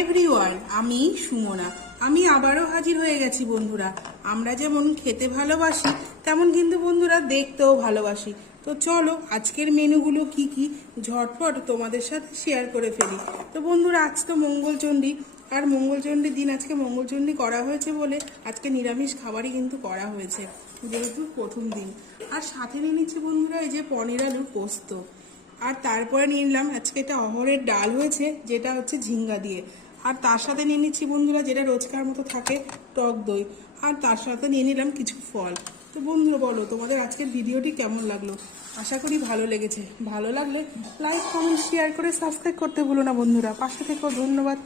Everyone, আমি সুমনা। আমি আবারও হাজির হয়ে গেছি বন্ধুরা। আমরা যেমন খেতে ভালোবাসি তেমন কিন্তু বন্ধুরা দেখতেও ভালোবাসি। তো চলো আজকের মেনুগুলো কি কি ঝটপট তোমাদের সাথে শেয়ার করে ফেলি। তো বন্ধুরা, আজ তো মঙ্গলচণ্ডী, আর মঙ্গলচণ্ডীর দিন আজকে মঙ্গলচণ্ডী করা হয়েছে বলে আজকে নিরামিষ খাবারই কিন্তু করা হয়েছে, যেহেতু প্রথম দিন। আর সাথে নিয়ে নিচ্ছি বন্ধুরা এই যে পনির আলুর পোস্ত। আর তারপরে নিয়ে নিলাম আজকে এটা অহরের ডাল হয়েছে, যেটা হচ্ছে ঝিঙ্গা দিয়ে। আর তার সাথে নিয়ে নিচ্ছি বন্ধুরা যেটা রোজকার মতো থাকে, টক দই। আর তার সাথে নিয়ে নিলাম কিছু ফল। তো বন্ধুরা বলো, তোমাদের আজকের ভিডিওটি কেমন লাগলো? আশা করি ভালো লেগেছে। ভালো লাগলে লাইক, কমেন্ট, শেয়ার করে সাবস্ক্রাইব করতে ভুলো না বন্ধুরা। পাশে থেকেও ধন্যবাদ।